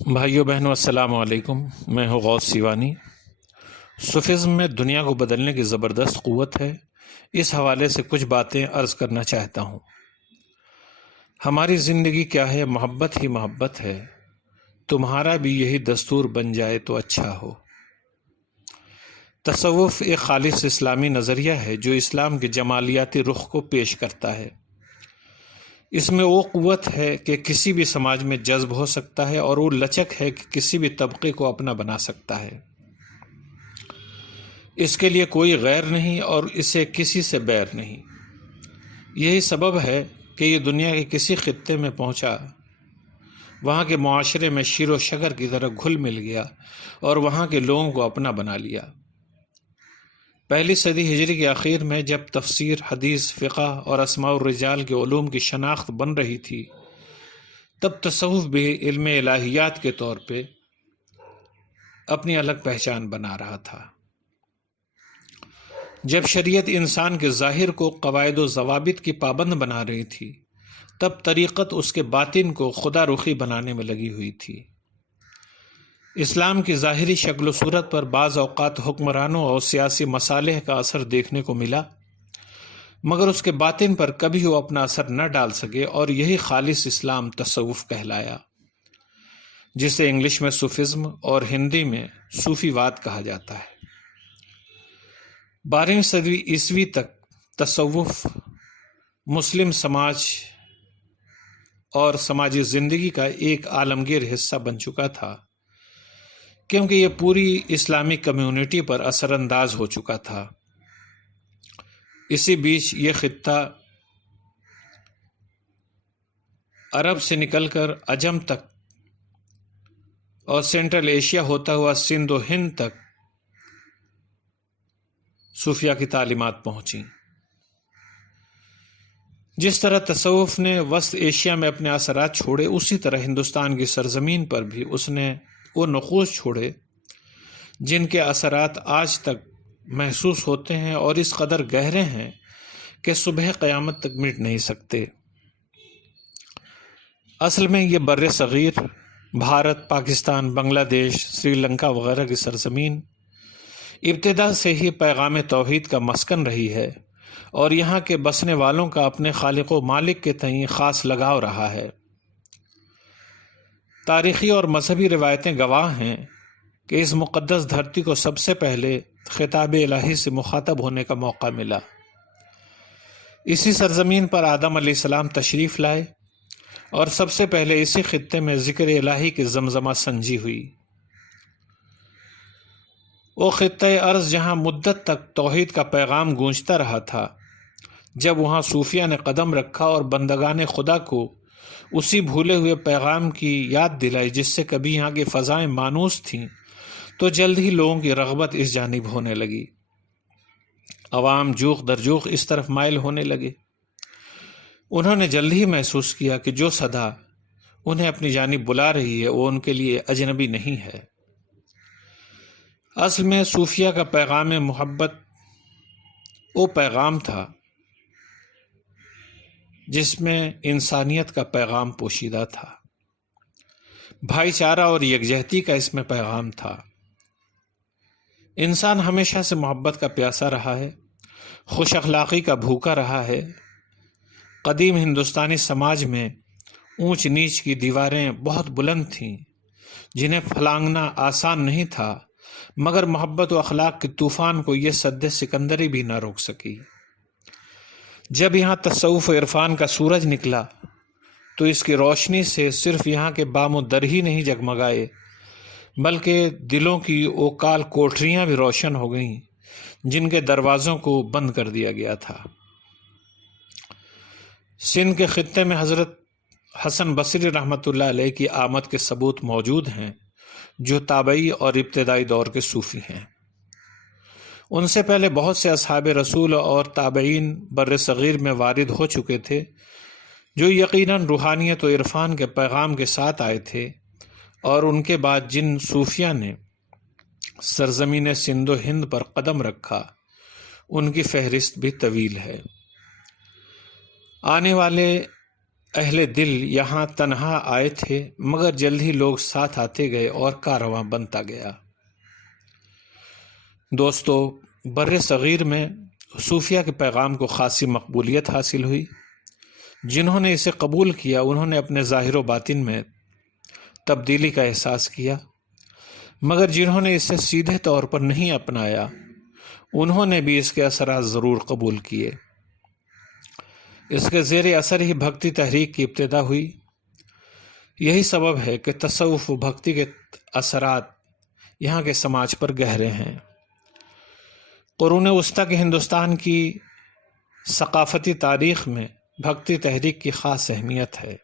بھائیو بہنوں السلام علیکم۔ میں ہوں غوث سیوانی۔ صوفیزم میں دنیا کو بدلنے کی زبردست قوت ہے، اس حوالے سے کچھ باتیں عرض کرنا چاہتا ہوں۔ ہماری زندگی کیا ہے؟ محبت ہی محبت ہے، تمہارا بھی یہی دستور بن جائے تو اچھا ہو۔ تصوف ایک خالص اسلامی نظریہ ہے جو اسلام کے جمالیاتی رخ کو پیش کرتا ہے۔ اس میں وہ قوت ہے کہ کسی بھی سماج میں جذب ہو سکتا ہے، اور وہ لچک ہے کہ کسی بھی طبقے کو اپنا بنا سکتا ہے۔ اس کے لیے کوئی غیر نہیں اور اسے کسی سے بیر نہیں۔ یہی سبب ہے کہ یہ دنیا کے کسی خطے میں پہنچا، وہاں کے معاشرے میں شیر و شکر کی طرح گھل مل گیا اور وہاں کے لوگوں کو اپنا بنا لیا۔ پہلی صدی ہجری کے آخر میں جب تفسیر، حدیث، فقہ اور اسماء الرجال کے علوم کی شناخت بن رہی تھی، تب تصوف بھی علم الہیات کے طور پہ اپنی الگ پہچان بنا رہا تھا۔ جب شریعت انسان کے ظاہر کو قواعد و ضوابط کی پابند بنا رہی تھی، تب طریقت اس کے باطن کو خدا رخی بنانے میں لگی ہوئی تھی۔ اسلام کی ظاہری شکل و صورت پر بعض اوقات حکمرانوں اور سیاسی مصالح کا اثر دیکھنے کو ملا، مگر اس کے باطن پر کبھی وہ اپنا اثر نہ ڈال سکے، اور یہی خالص اسلام تصوف کہلایا، جسے انگلش میں صوفیزم اور ہندی میں صوفی واد کہا جاتا ہے۔ 12ویں صدی عیسوی تک تصوف مسلم سماج اور سماجی زندگی کا ایک عالمگیر حصہ بن چکا تھا، کیونکہ یہ پوری اسلامی کمیونٹی پر اثر انداز ہو چکا تھا۔ اسی بیچ یہ خطہ عرب سے نکل کر عجم تک اور سینٹرل ایشیا ہوتا ہوا سندھ و ہند تک صوفیہ کی تعلیمات پہنچیں۔ جس طرح تصوف نے وسط ایشیا میں اپنے اثرات چھوڑے، اسی طرح ہندوستان کی سرزمین پر بھی اس نے وہ نقوش چھوڑے جن کے اثرات آج تک محسوس ہوتے ہیں اور اس قدر گہرے ہیں کہ صبح قیامت تک مٹ نہیں سکتے۔ اصل میں یہ بر صغیر، بھارت، پاکستان، بنگلہ دیش، سری لنکا وغیرہ کی سرزمین ابتدا سے ہی پیغام توحید کا مسکن رہی ہے، اور یہاں کے بسنے والوں کا اپنے خالق و مالک کے تئیں خاص لگاؤ رہا ہے۔ تاریخی اور مذہبی روایتیں گواہ ہیں کہ اس مقدس دھرتی کو سب سے پہلے خطاب الہی سے مخاطب ہونے کا موقع ملا۔ اسی سرزمین پر آدم علیہ السلام تشریف لائے، اور سب سے پہلے اسی خطے میں ذکر الہی کی زمزمہ سنجی ہوئی۔ وہ خطۂ ارض جہاں مدت تک توحید کا پیغام گونجتا رہا تھا، جب وہاں صوفیہ نے قدم رکھا اور بندگان خدا کو اسی بھولے ہوئے پیغام کی یاد دلائی جس سے کبھی یہاں کی فضائیں مانوس تھیں، تو جلد ہی لوگوں کی رغبت اس جانب ہونے لگی۔ عوام جوق در جوق اس طرف مائل ہونے لگے۔ انہوں نے جلد ہی محسوس کیا کہ جو صدا انہیں اپنی جانب بلا رہی ہے وہ ان کے لیے اجنبی نہیں ہے۔ اصل میں صوفیہ کا پیغام محبت وہ پیغام تھا جس میں انسانیت کا پیغام پوشیدہ تھا، بھائی چارہ اور یکجہتی کا اس میں پیغام تھا۔ انسان ہمیشہ سے محبت کا پیاسا رہا ہے، خوش اخلاقی کا بھوکا رہا ہے۔ قدیم ہندوستانی سماج میں اونچ نیچ کی دیواریں بہت بلند تھیں جنہیں پھلانگنا آسان نہیں تھا، مگر محبت و اخلاق کے طوفان کو یہ سد سکندری بھی نہ روک سکی۔ جب یہاں تصوف و عرفان کا سورج نکلا تو اس کی روشنی سے صرف یہاں کے بام و در ہی نہیں جگمگائے، بلکہ دلوں کی وہ کال کوٹریاں بھی روشن ہو گئیں جن کے دروازوں کو بند کر دیا گیا تھا۔ سندھ کے خطے میں حضرت حسن بصری رحمۃ اللہ علیہ کی آمد کے ثبوت موجود ہیں، جو تابعی اور ابتدائی دور کے صوفی ہیں۔ ان سے پہلے بہت سے اصحاب رسول اور تابعین بر صغیر میں وارد ہو چکے تھے، جو یقیناً روحانیت و عرفان کے پیغام کے ساتھ آئے تھے، اور ان کے بعد جن صوفیہ نے سرزمین سندھ و ہند پر قدم رکھا ان کی فہرست بھی طویل ہے۔ آنے والے اہل دل یہاں تنہا آئے تھے، مگر جلد ہی لوگ ساتھ آتے گئے اور کارواں بنتا گیا۔ دوستو، بر صغیر میں صوفیہ کے پیغام کو خاصی مقبولیت حاصل ہوئی۔ جنہوں نے اسے قبول کیا انہوں نے اپنے ظاہر و باطن میں تبدیلی کا احساس کیا، مگر جنہوں نے اسے سیدھے طور پر نہیں اپنایا انہوں نے بھی اس کے اثرات ضرور قبول کیے۔ اس کے زیر اثر ہی بھکتی تحریک کی ابتدا ہوئی۔ یہی سبب ہے کہ تصوف و بھکتی کے اثرات یہاں کے سماج پر گہرے ہیں۔ قرون وسطیٰ کے ہندوستان کی ثقافتی تاریخ میں بھکتی تحریک کی خاص اہمیت ہے۔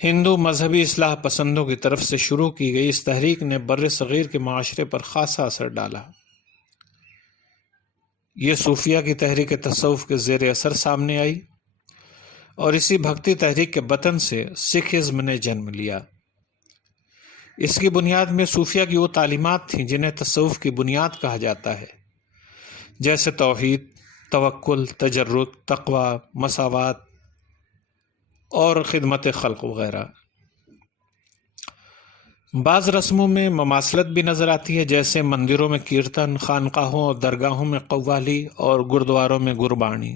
ہندو مذہبی اصلاح پسندوں کی طرف سے شروع کی گئی اس تحریک نے بر صغیر کے معاشرے پر خاصا اثر ڈالا۔ یہ صوفیہ کی تحریک تصوف کے زیر اثر سامنے آئی اور اسی بھکتی تحریک کے بطن سے سکھ ازم نے جنم لیا۔ اس کی بنیاد میں صوفیہ کی وہ تعلیمات تھیں جنہیں تصوف کی بنیاد کہا جاتا ہے، جیسے توحید، توکل، تجرد، تقوی، مساوات اور خدمت خلق وغیرہ۔ بعض رسموں میں مماثلت بھی نظر آتی ہے، جیسے مندروں میں کیرتن، خانقاہوں اور درگاہوں میں قوالی اور گردواروں میں گربانی۔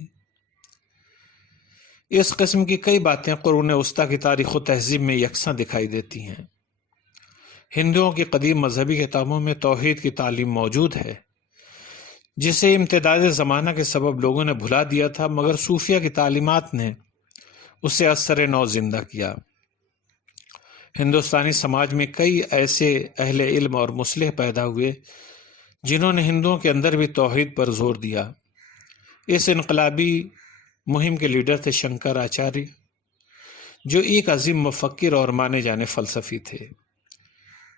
اس قسم کی کئی باتیں قرون وسطیٰ کی تاریخ و تہذیب میں یکساں دکھائی دیتی ہیں۔ ہندوؤں کی قدیم مذہبی کتابوں میں توحید کی تعلیم موجود ہے، جسے امتداد زمانہ کے سبب لوگوں نے بھلا دیا تھا، مگر صوفیہ کی تعلیمات نے اسے اثر نو زندہ کیا۔ ہندوستانی سماج میں کئی ایسے اہل علم اور مصلح پیدا ہوئے جنہوں نے ہندوؤں کے اندر بھی توحید پر زور دیا۔ اس انقلابی مہم کے لیڈر تھے شنکر آچاریہ، جو ایک عظیم مفکر اور مانے جانے فلسفی تھے۔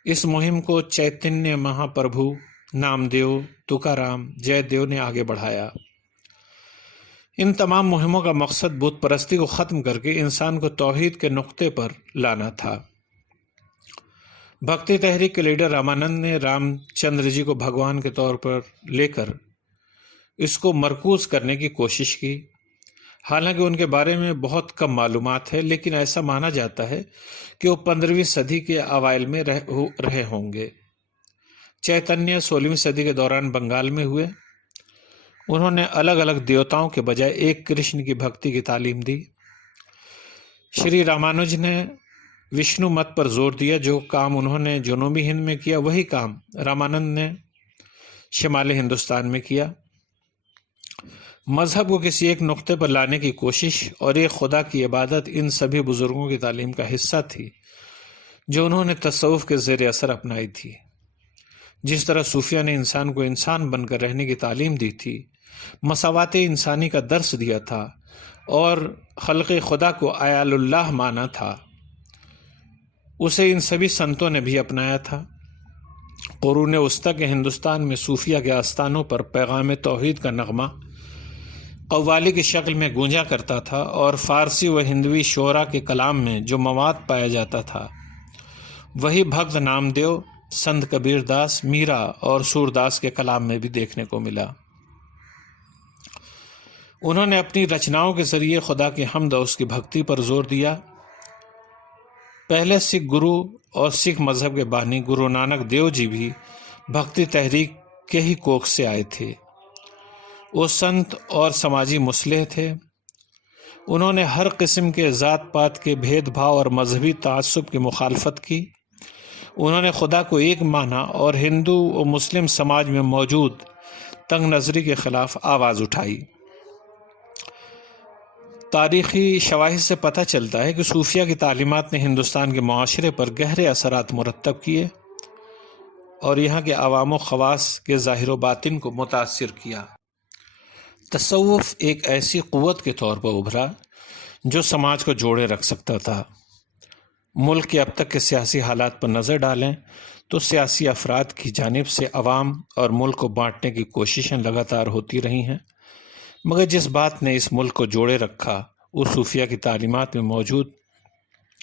اس مہم کو چیتنیہ مہا پربھو، نام دیو، تکارام، جے دیو نے آگے بڑھایا۔ ان تمام مہموں کا مقصد بت پرستی کو ختم کر کے انسان کو توحید کے نقطے پر لانا تھا۔ بھکتی تحریک کے لیڈر رامانند نے رام چندر جی کو بھگوان کے طور پر لے کر اس کو مرکوز کرنے کی کوشش کی۔ حالانکہ ان کے بارے میں بہت کم معلومات ہے، لیکن ایسا مانا جاتا ہے کہ وہ 15ویں صدی کے اوائل میں رہے ہوں گے۔ چیتنیہ 16ویں صدی کے دوران بنگال میں ہوئے۔ انہوں نے الگ الگ دیوتاؤں کے بجائے ایک کرشن کی بھکتی کی تعلیم دی۔ شری رامانج نے وشنو مت پر زور دیا۔ جو کام انہوں نے جنوبی ہند میں کیا وہی کام رامانند نے شمالی ہندوستان میں کیا۔ مذہب کو کسی ایک نقطے پر لانے کی کوشش اور ایک خدا کی عبادت ان سبھی بزرگوں کی تعلیم کا حصہ تھی جو انہوں نے تصوف کے زیر اثر اپنائی تھی۔ جس طرح صوفیہ نے انسان کو انسان بن کر رہنے کی تعلیم دی تھی، مساوات انسانی کا درس دیا تھا اور خلق خدا کو عیال اللہ مانا تھا، اسے ان سبھی سنتوں نے بھی اپنایا تھا۔ قرون وسطیٰ کے ہندوستان میں صوفیہ کے آستانوں پر پیغام توحید کا نغمہ قوالی کی شکل میں گونجا کرتا تھا، اور فارسی و ہندوی شعراء کے کلام میں جو مواد پایا جاتا تھا وہی بھکت نام دیو، سنت کبیر داس، میرا اور سور داس کے کلام میں بھی دیکھنے کو ملا۔ انہوں نے اپنی رچناؤں کے ذریعے خدا کی حمد اور اس کی بھکتی پر زور دیا۔ پہلے سکھ گرو اور سکھ مذہب کے بانی گرو نانک دیو جی بھی بھکتی تحریک کے ہی کوکھ سے آئے تھے۔ وہ سنت اور سماجی مصلح تھے۔ انہوں نے ہر قسم کے ذات پات کے بھید بھاؤ اور مذہبی تعصب کی مخالفت کی۔ انہوں نے خدا کو ایک مانا اور ہندو و مسلم سماج میں موجود تنگ نظری کے خلاف آواز اٹھائی۔ تاریخی شواہد سے پتہ چلتا ہے کہ صوفیہ کی تعلیمات نے ہندوستان کے معاشرے پر گہرے اثرات مرتب کیے اور یہاں کے عوام و خواص کے ظاہر و باطن کو متاثر کیا۔ تصوف ایک ایسی قوت کے طور پر ابھرا جو سماج کو جوڑے رکھ سکتا تھا۔ ملک کے اب تک کے سیاسی حالات پر نظر ڈالیں تو سیاسی افراد کی جانب سے عوام اور ملک کو بانٹنے کی کوششیں لگاتار ہوتی رہی ہیں، مگر جس بات نے اس ملک کو جوڑے رکھا وہ صوفیہ کی تعلیمات میں موجود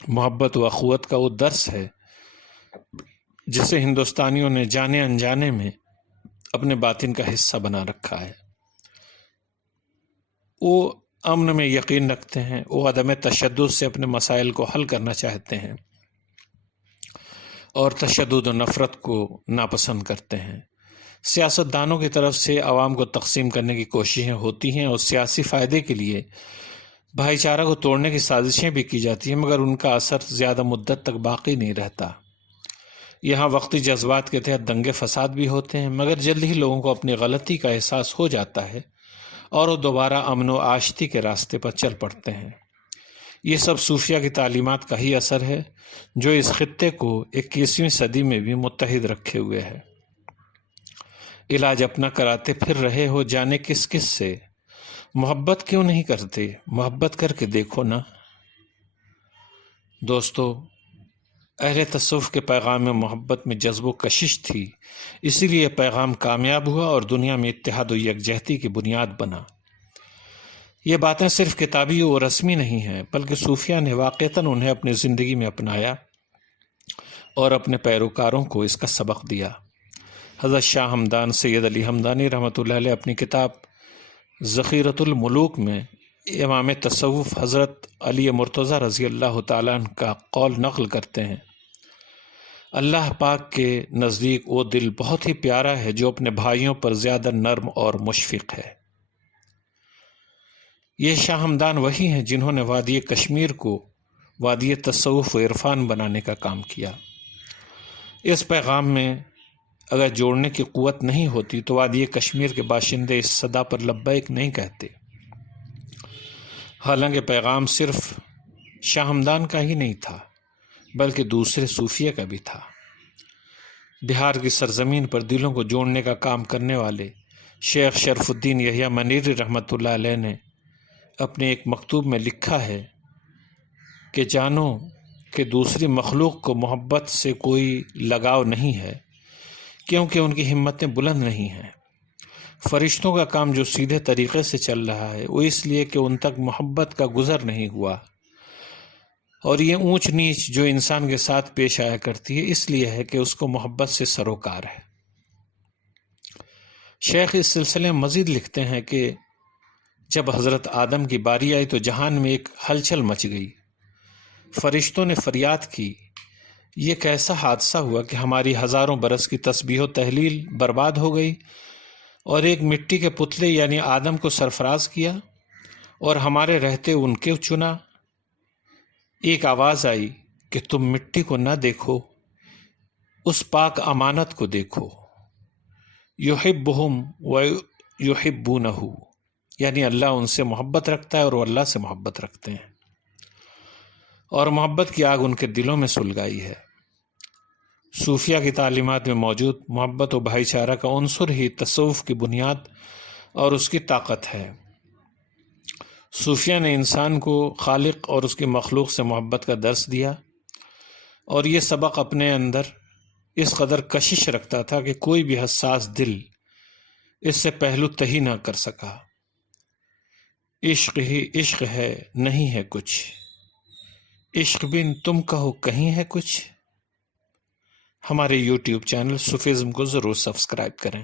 محبت و اخوت کا وہ درس ہے جسے ہندوستانیوں نے جانے انجانے میں اپنے باطن کا حصہ بنا رکھا ہے۔ وہ امن میں یقین رکھتے ہیں، وہ عدم تشدد سے اپنے مسائل کو حل کرنا چاہتے ہیں اور تشدد و نفرت کو ناپسند کرتے ہیں۔ سیاستدانوں کی طرف سے عوام کو تقسیم کرنے کی کوششیں ہوتی ہیں اور سیاسی فائدے کے لیے بھائی چارہ کو توڑنے کی سازشیں بھی کی جاتی ہیں، مگر ان کا اثر زیادہ مدت تک باقی نہیں رہتا۔ یہاں وقتی جذبات کے تحت دنگے فساد بھی ہوتے ہیں، مگر جلد ہی لوگوں کو اپنی غلطی کا احساس ہو جاتا ہے اور وہ دوبارہ امن و آشتی کے راستے پر چل پڑتے ہیں۔ یہ سب صوفیہ کی تعلیمات کا ہی اثر ہے جو اس خطے کو 21ویں صدی میں بھی متحد رکھے ہوئے ہے۔ علاج اپنا کراتے پھر رہے ہو جانے کس کس سے، محبت کیوں نہیں کرتے، محبت کر کے دیکھو نا۔ دوستو، اہل تصوف کے پیغام میں محبت میں جذب و کشش تھی، اسی لیے پیغام کامیاب ہوا اور دنیا میں اتحاد و یکجہتی کی بنیاد بنا۔ یہ باتیں صرف کتابی و رسمی نہیں ہیں، بلکہ صوفیہ نے واقعتاً انہیں اپنی زندگی میں اپنایا اور اپنے پیروکاروں کو اس کا سبق دیا۔ حضرت شاہ ہمدان سید علی ہمدانی رحمۃ اللہ علیہ اپنی کتاب ذخیرۃ الملوک میں امام تصوف حضرت علی مرتضیٰ رضی اللہ تعالیٰ عنہ کا قول نقل کرتے ہیں، اللہ پاک کے نزدیک وہ دل بہت ہی پیارا ہے جو اپنے بھائیوں پر زیادہ نرم اور مشفق ہے۔ یہ شاہ ہمدان وہی ہیں جنہوں نے وادی کشمیر کو وادی تصوف و عرفان بنانے کا کام کیا۔ اس پیغام میں اگر جوڑنے کی قوت نہیں ہوتی تو وادی کشمیر کے باشندے اس صدا پر لبیک نہیں کہتے۔ حالانکہ پیغام صرف شاہ ہمدان کا ہی نہیں تھا بلکہ دوسرے صوفیہ کا بھی تھا۔ بہار کی سرزمین پر دلوں کو جوڑنے کا کام کرنے والے شیخ شرف الدین یحییٰ منیری رحمۃ اللہ علیہ نے اپنے ایک مکتوب میں لکھا ہے کہ جانو کہ دوسری مخلوق کو محبت سے کوئی لگاؤ نہیں ہے، کیونکہ ان کی ہمتیں بلند نہیں ہیں۔ فرشتوں کا کام جو سیدھے طریقے سے چل رہا ہے وہ اس لیے کہ ان تک محبت کا گزر نہیں ہوا، اور یہ اونچ نیچ جو انسان کے ساتھ پیش آیا کرتی ہے اس لیے ہے کہ اس کو محبت سے سروکار ہے۔ شیخ اس سلسلے میں مزید لکھتے ہیں کہ جب حضرت آدم کی باری آئی تو جہان میں ایک ہلچل مچ گئی، فرشتوں نے فریاد کی، یہ کیسا حادثہ ہوا کہ ہماری ہزاروں برس کی تسبیح و تحلیل برباد ہو گئی اور ایک مٹی کے پتلے یعنی آدم کو سرفراز کیا اور ہمارے رہتے ان کے چنا۔ ایک آواز آئی کہ تم مٹی کو نہ دیکھو، اس پاک امانت کو دیکھو، یحبہم و یحبونہ، یعنی اللہ ان سے محبت رکھتا ہے اور وہ اللہ سے محبت رکھتے ہیں، اور محبت کی آگ ان کے دلوں میں سلگائی ہے۔ صوفیہ کی تعلیمات میں موجود محبت و بھائی چارہ کا عنصر ہی تصوف کی بنیاد اور اس کی طاقت ہے۔ صوفیہ نے انسان کو خالق اور اس کی مخلوق سے محبت کا درس دیا، اور یہ سبق اپنے اندر اس قدر کشش رکھتا تھا کہ کوئی بھی حساس دل اس سے پہلو تہی نہ کر سکا۔ عشق ہی عشق ہے، نہیں ہے کچھ، عشق بن تم کہو کہیں ہے کچھ۔ ہمارے یوٹیوب چینل صوفیزم کو ضرور سبسکرائب کریں۔